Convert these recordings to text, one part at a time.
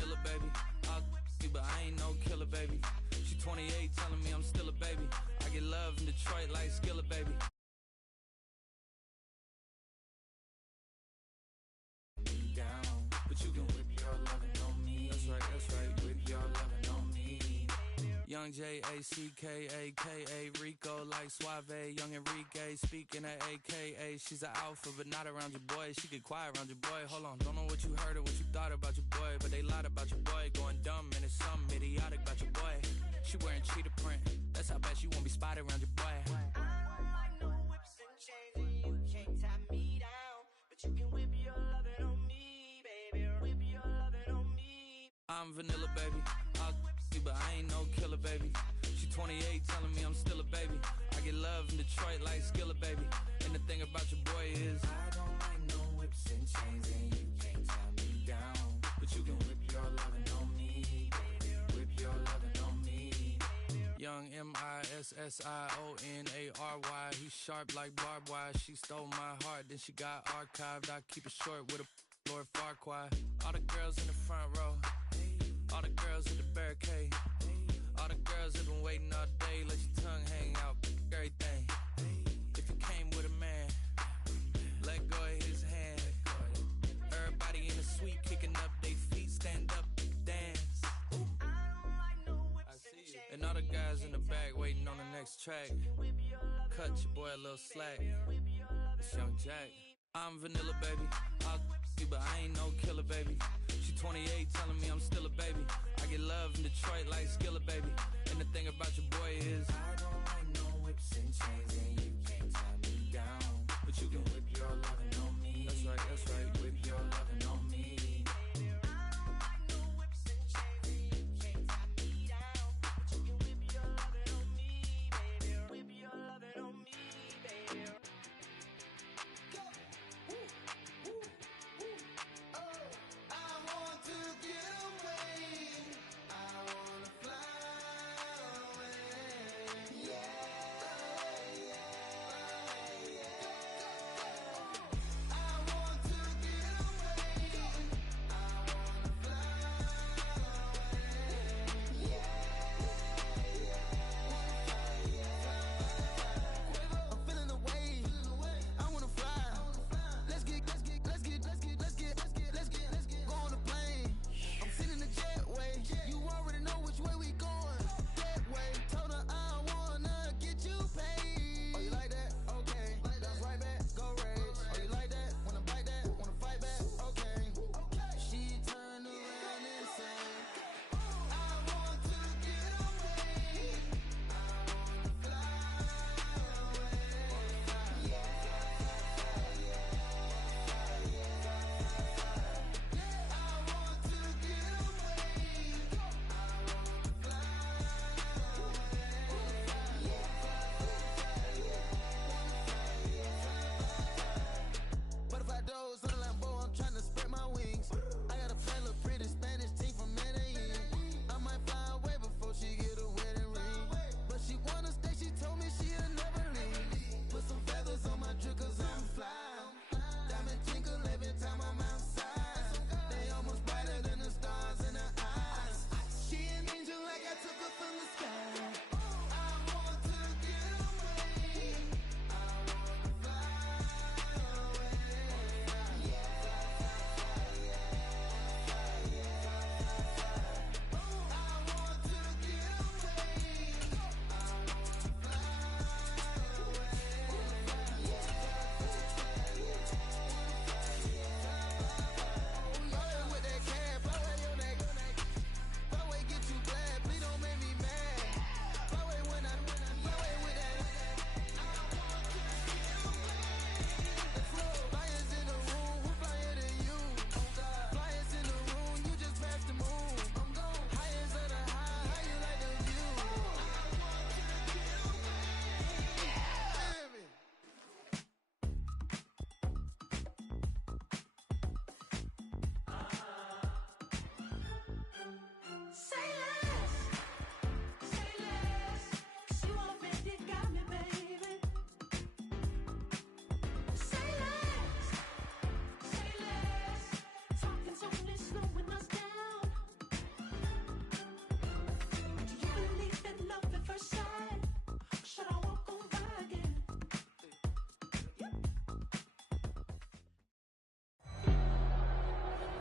vanilla, baby. I'll you, but I ain't no killer, baby. She 28, telling me I'm still a baby. I get love in Detroit like Skillet, baby. Down, but you can whip your lovin' on me. That's right, whip your lovin' on me. Young J-A-C-K-A-K-A, Rico like Suave, young Enrique, speaking at AKA. She's an alpha, but not around your boy. She get quiet around your boy. Hold on, don't know what you heard or what you thought about your boy, but they lied about your boy. Going dumb and it's something idiotic about your boy. She wearing cheetah print, that's how bad she won't be spotted around your boy. I don't like no whips and chains, and you can't tie me down, but you can whip your lovin' on me, baby. Whip your lovin' on me. I'm vanilla, baby. I'll you, but I ain't no killer, baby. She 28, telling me I'm still a baby. I get love in Detroit like Skillet, baby. And the thing about your boy is I don't like no whips and chains, and you can't tie me down, but you can whip your lovin' on me, baby. Whip your lovin' on me. Young M-I-S-S-I-O-N-A-R-Y. He's sharp like barbed wire. She stole my heart, then she got archived. I keep it short with a Lord Farquaad. All the girls in the front row, all the girls at the barricade, all the girls that been waiting all day. Let your tongue hang out, everything. If you came with a man, let go of his hand. Everybody in the suite kicking up their feet, stand up, dance. I see you. And all the guys in the back waiting on the next track. Cut your boy a little slack. It's Young Jack. I'm vanilla, baby. I'll you, but I ain't no killer, baby. She 28, telling me I'm still a baby. I get love in Detroit like Skillet, baby. And the thing about your boy is I don't like no whips and chains, and you can't tie me down, but you can whip your lovin' on me. That's right, whip your lovin' on me.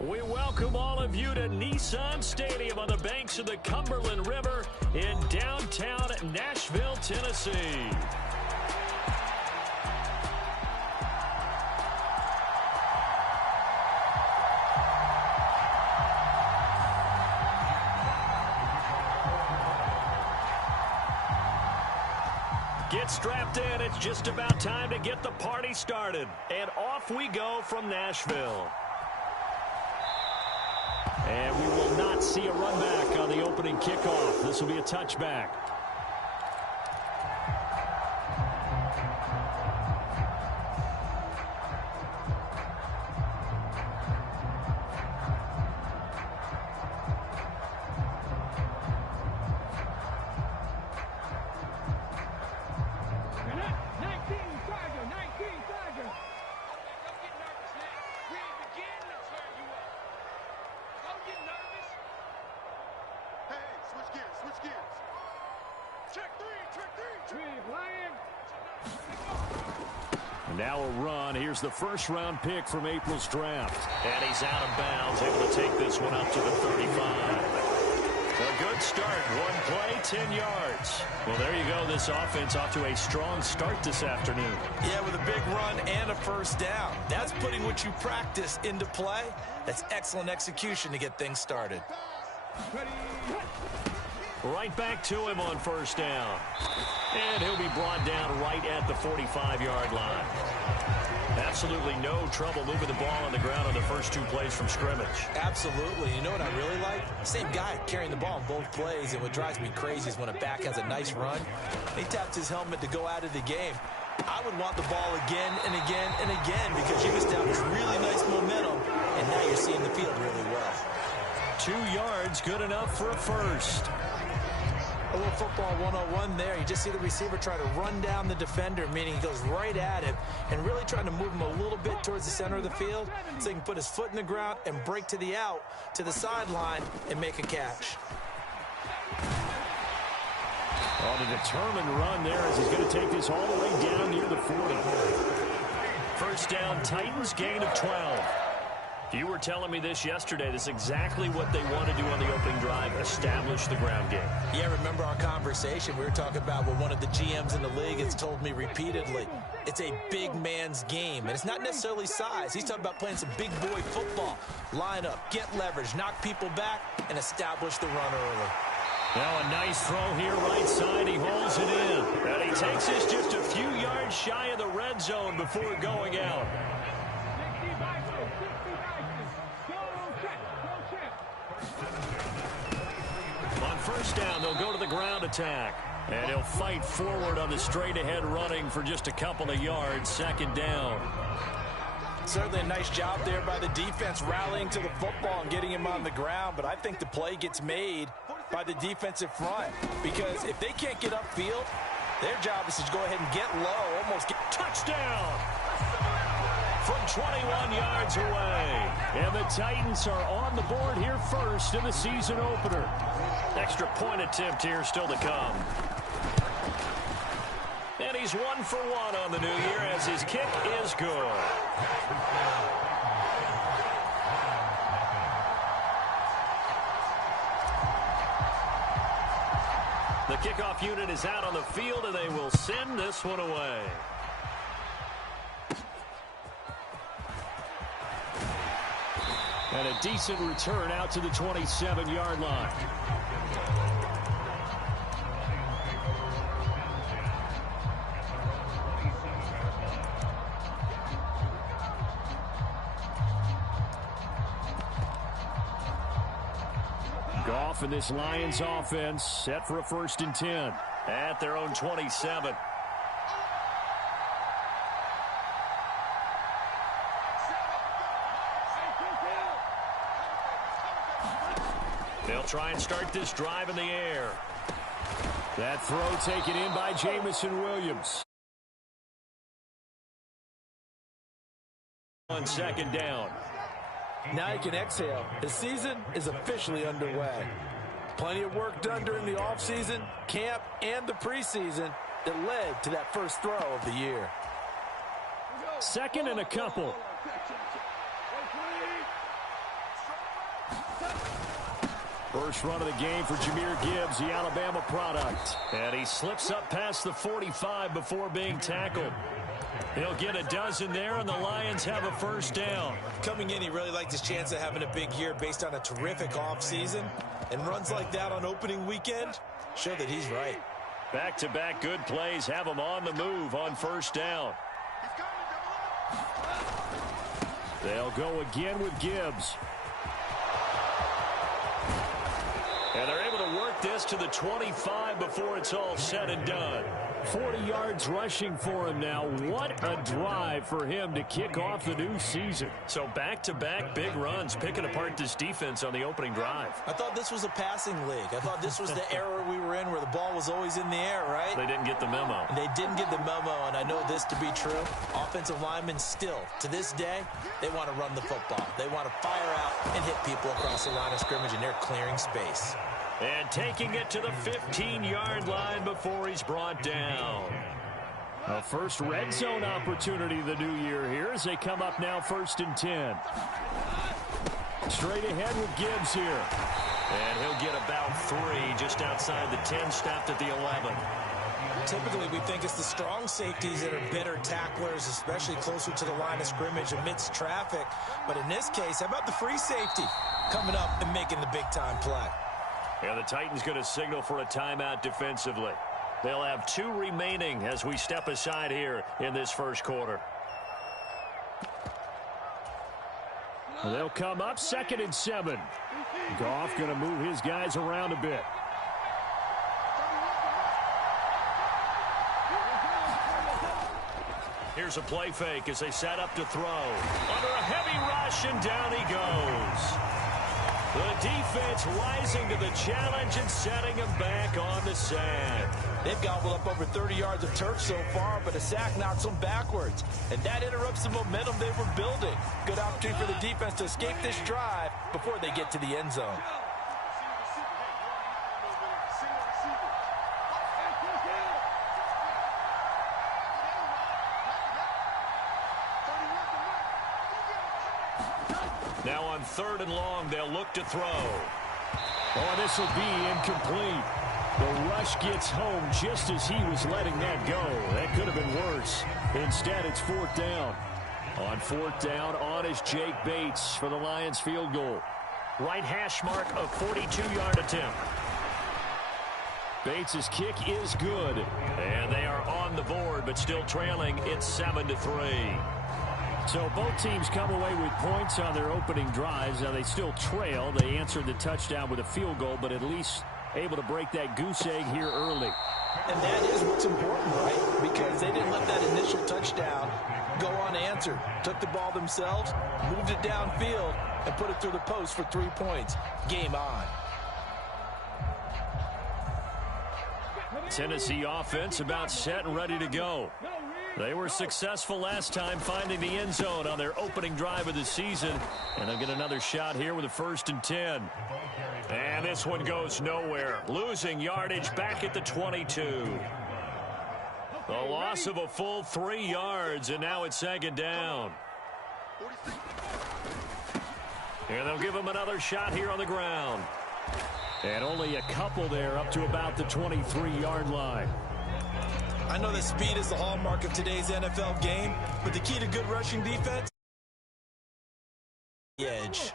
We welcome all of you to Nissan Stadium on the banks of the Cumberland River in downtown Nashville, Tennessee. Get strapped in. It's just about time to get the party started. And off we go from Nashville. And we will not see a run back on the opening kickoff. This will be a touchback. Now a run. Here's the first-round pick from April's draft. And he's out of bounds, able to take this one up to the 35. A good start. One play, 10 yards. Well, there you go. This offense off to a strong start this afternoon. Yeah, with a big run and a first down. That's putting what you practice into play. That's excellent execution to get things started. Right back to him on first down. And he'll be brought down right at the 45-yard line. Absolutely no trouble moving the ball on the ground on the first two plays from scrimmage. Absolutely. You know what I really like? Same guy carrying the ball in both plays, and what drives me crazy is when a back has a nice run, he taps his helmet to go out of the game. I would want the ball again and again and again because you established really nice momentum, and now you're seeing the field really well. 2 yards, good enough for a first. A little football 101 there. You just see the receiver try to run down the defender, meaning he goes right at him and really trying to move him a little bit towards the center of the field so he can put his foot in the ground and break to the out, to the sideline, and make a catch. On a determined run there as he's going to take this all the way down near the 40. First down, Titans, gain of 12. You were telling me this yesterday. This is exactly what they want to do on the opening drive, establish the ground game. Yeah, remember our conversation? We were talking about what one of the GMs in the league has told me repeatedly. It's a big man's game, and it's not necessarily size. He's talking about playing some big boy football. Line up, get leverage, knock people back, and establish the run early. Now a nice throw here right side. He holds it in. And he takes this just a few yards shy of the red zone before going out. On first down, they'll go to the ground attack. And he'll fight forward on the straight-ahead running for just a couple of yards. Second down. Certainly a nice job there by the defense rallying to the football and getting him on the ground. But I think the play gets made by the defensive front. Because if they can't get upfield, their job is to go ahead and get low. Almost get touchdown from 21 yards away. And the Titans are on the board here first in the season opener. Extra point attempt here still to come. And he's 1 for 1 on the new year as his kick is good. The kickoff unit is out on the field, and they will send this one away. And a decent return out to the 27-yard line. Goff and this Lions offense set for a 1st and 10 at their own 27. They'll try and start this drive in the air. That throw taken in by Jamison Williams. On second down. Now you can exhale. The season is officially underway. Plenty of work done during the offseason, camp, and the preseason that led to that first throw of the year. Second and a couple. First run of the game for Jahmyr Gibbs, the Alabama product. And he slips up past the 45 before being tackled. He'll get a dozen there, and the Lions have a first down. Coming in, he really liked his chance of having a big year based on a terrific offseason. And runs like that on opening weekend show that he's right. Back-to-back good plays have him on the move on first down. They'll go again with Gibbs. And they're able to work this to the 25 before it's all said and done. 40 yards rushing for him now. What a drive for him to kick off the new season. So back-to-back big runs, picking apart this defense on the opening drive. I thought this was a passing league. I thought this was the era we were in where the ball was always in the air, right? They didn't get the memo. And they didn't get the memo, and I know this to be true. Offensive linemen still, to this day, they want to run the football. They want to fire out and hit people across the line of scrimmage, and they're clearing space. And taking it to the 15-yard line before he's brought down. A first red zone opportunity the new year here as they come up now 1st and 10. Straight ahead with Gibbs here. And he'll get about 3 just outside the 10, stopped at the 11. Typically, we think it's the strong safeties that are better tacklers, especially closer to the line of scrimmage amidst traffic. But in this case, how about the free safety coming up and making the big-time play? And the Titans going to signal for a timeout defensively. They'll have 2 remaining as we step aside here in this first quarter. They'll come up 2nd and 7. Goff going to move his guys around a bit. Here's a play fake as they set up to throw. Under a heavy rush, and down he goes. The defense rising to the challenge and setting him back on the sand. They've gobbled up over 30 yards of turf so far, but a sack knocks them backwards. And that interrupts the momentum they were building. Good opportunity for the defense to escape this drive before they get to the end zone. Now on 3rd and long, they'll look to throw. Oh, this will be incomplete. The rush gets home just as he was letting that go. That could have been worse. Instead, it's 4th down. On 4th down, on is Jake Bates for the Lions field goal. Right hash mark of 42-yard attempt. Bates' kick is good. And they are on the board, but still trailing. It's 7-3. So both teams come away with points on their opening drives. Now they still trail. They answered the touchdown with a field goal, but at least able to break that goose egg here early. And that is what's important, right? Because they didn't let that initial touchdown go unanswered. Took the ball themselves, moved it downfield, and put it through the post for 3 points. Game on. Tennessee offense about set and ready to go. They were successful last time finding the end zone on their opening drive of the season. And they'll get another shot here with a 1st and 10. And this one goes nowhere. Losing yardage back at the 22. The loss of a full 3 yards, and now it's 2nd down. And they'll give him another shot here on the ground. And only a couple there up to about the 23-yard line. I know that speed is the hallmark of today's NFL game, but the key to good rushing defense, the edge.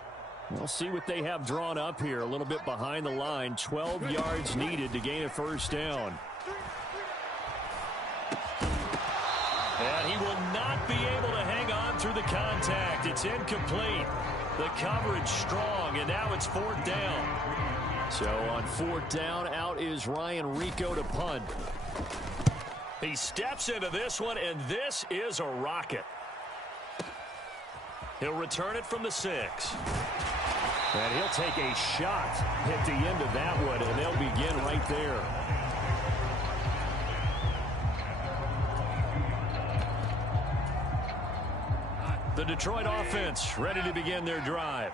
We'll see what they have drawn up here. A little bit behind the line. 12 yards needed to gain a 1st down. And he will not be able to hang on through the contact. It's incomplete. The coverage strong, and now it's 4th down. So on 4th down, out is Ryan Rico to punt. He steps into this one, and this is a rocket. He'll return it from the 6. And he'll take a shot at the end of that one, and they'll begin right there. The Detroit offense ready to begin their drive.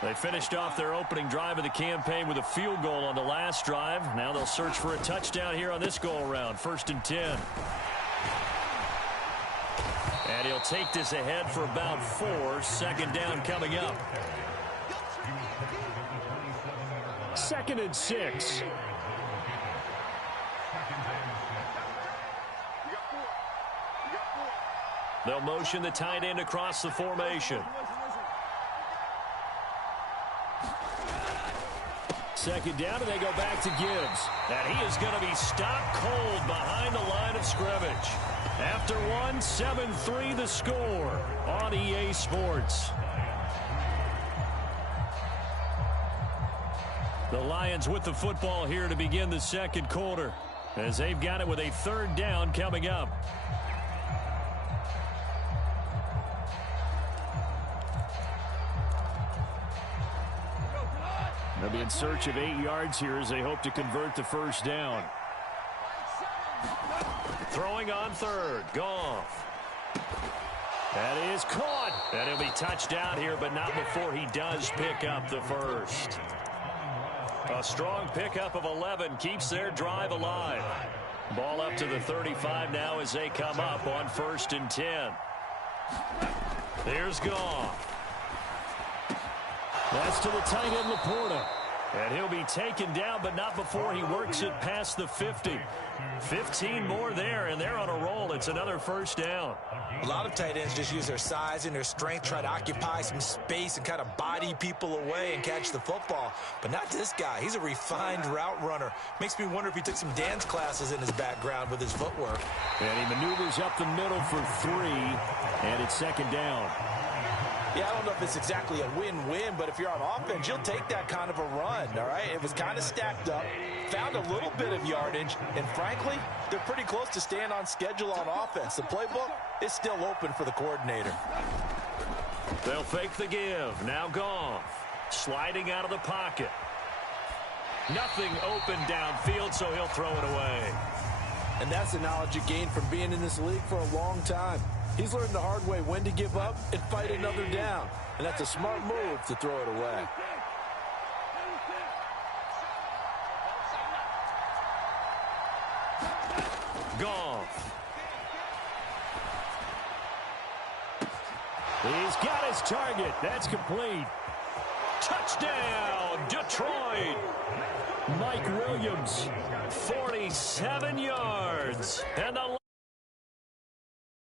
They finished off their opening drive of the campaign with a field goal on the last drive. Now they'll search for a touchdown here on this go-around. 1st and 10. And he'll take this ahead for about 4. 2nd down coming up. 2nd and 6. They'll motion the tight end across the formation. 2nd down, and they go back to Gibbs. And he is going to be stopped cold behind the line of scrimmage. After 7-3 the score on EA Sports. The Lions with the football here to begin the 2nd quarter, as they've got it with a 3rd down coming up. They'll be in search of 8 yards here as they hope to convert the 1st down. Throwing on 3rd. Goff. That is caught. And he'll be touched down here, but not before he does pick up the 1st. A strong pickup of 11 keeps their drive alive. Ball up to the 35 now as they come up on 1st and 10. Here's Goff. That's to the tight end, Laporta. And he'll be taken down, but not before he works it past the 50. 15 more there, and they're on a roll. It's another 1st down. A lot of tight ends just use their size and their strength, try to occupy some space and kind of body people away and catch the football. But not this guy. He's a refined route runner. Makes me wonder if he took some dance classes in his background with his footwork. And he maneuvers up the middle for 3, and it's 2nd down. Yeah, I don't know if it's exactly a win-win, but if you're on offense, you'll take that kind of a run, all right? It was kind of stacked up, found a little bit of yardage, and frankly, they're pretty close to staying on schedule on offense. The playbook is still open for the coordinator. They'll fake the give. Now Goff, sliding out of the pocket. Nothing open downfield, so he'll throw it away. And that's the knowledge you gain from being in this league for a long time. He's learned the hard way when to give up and fight another down. And that's a smart move to throw it away. Goff. He's got his target. That's complete. Touchdown, Detroit. Mike Williams, 47 yards. And the